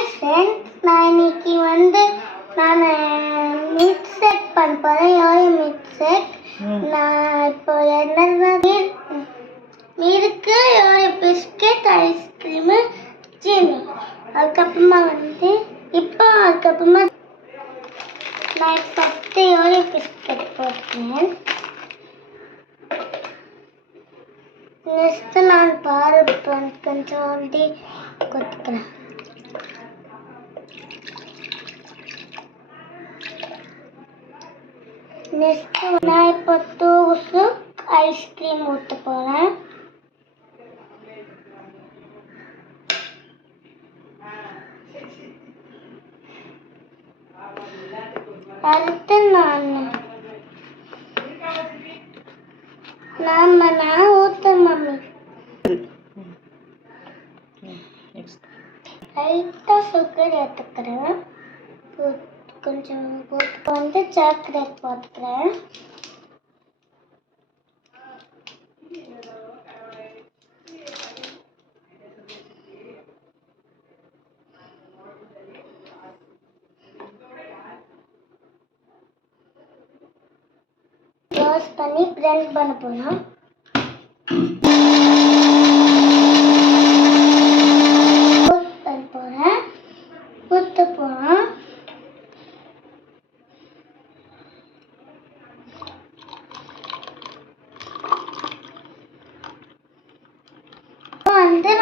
Hi friends, நான் இன்னைக்கு நான் மில்க் ஷேக் பண்ண போகிறேன். யோயோ மில்க் ஷேக். நான் இப்போ என்னென்ன மில்க்கு, யோயோ பிஸ்கெட், ஐஸ்கிரீமு, சீனி, அதுக்கப்புறமா அதுக்கப்புறமா நான் ஃபஸ்ட்டு யோயோ பிஸ்கெட் போட்டுக்கிறேன். நெக்ஸ்ட்டு நான் கொஞ்சம் அப்படி கொத்துக்கிறேன். நெக்ஸ்ட்டு நான் இப்போ 2 ஐஸ்கிரீம் ஊற்ற போகிறேன். அடுத்து நான் ஊற்ற மம்மி லைட்டாக சுகர் எடுத்துக்கிறேன். கொஞ்சம் போட்டு சாக்லேட் போட்டுக்கிறேன். க்ளோஸ் பண்ணி பிளெண்ட் பண்ண போகிறோம். ஊற்ற போகிறோம்.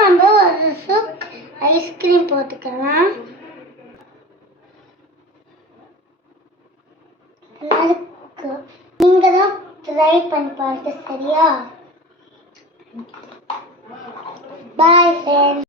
நம்ம ஒரு சுக் ஐஸ்கிரீம் போட்டுக்கலாம். நீங்க தான் ட்ரை பண்ணி பாருங்க, சரியா? Bye friends.